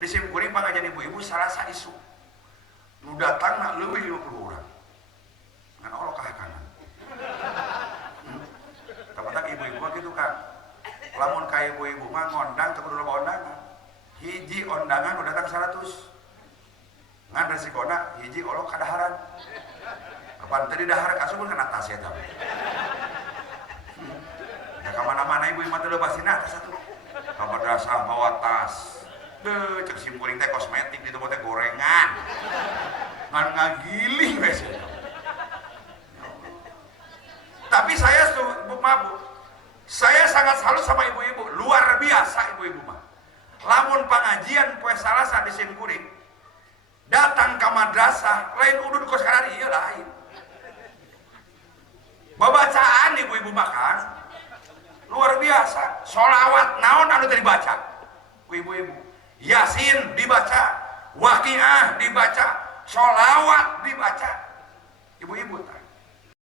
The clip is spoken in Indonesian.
Di simkuring pengajian ibu-ibu salasa isu nu datang nak leuwih 50 orang ngan Allah kahakanan tapatak ibu-ibu gitu kan lamun ka ibu-ibu mah ngondang teu kudu loba ondangan hiji ondangan nu datang 100 ngan resikona hiji Allah kadaharan kapan tadi dahar kasupun kana tas eta ya ka mana-mana ibu-ibu mah teu basina tas atuh ka madrasah bawa tas deh cek simkuring teh kosmetik di tempat teh gorengan ngan ngagiling wes tapi saya mabuk saya sangat salut sama ibu-ibu luar biasa ibu-ibu mah lamun pengajian poe Salasa di simkuring datang ke madrasah lain udud kos karari ieu lain babacaan ibu-ibu makan luar biasa sholawat naon anu teu dibaca ibu-ibu Yasin dibaca, Waqiah dibaca, sholawat dibaca, ibu-ibu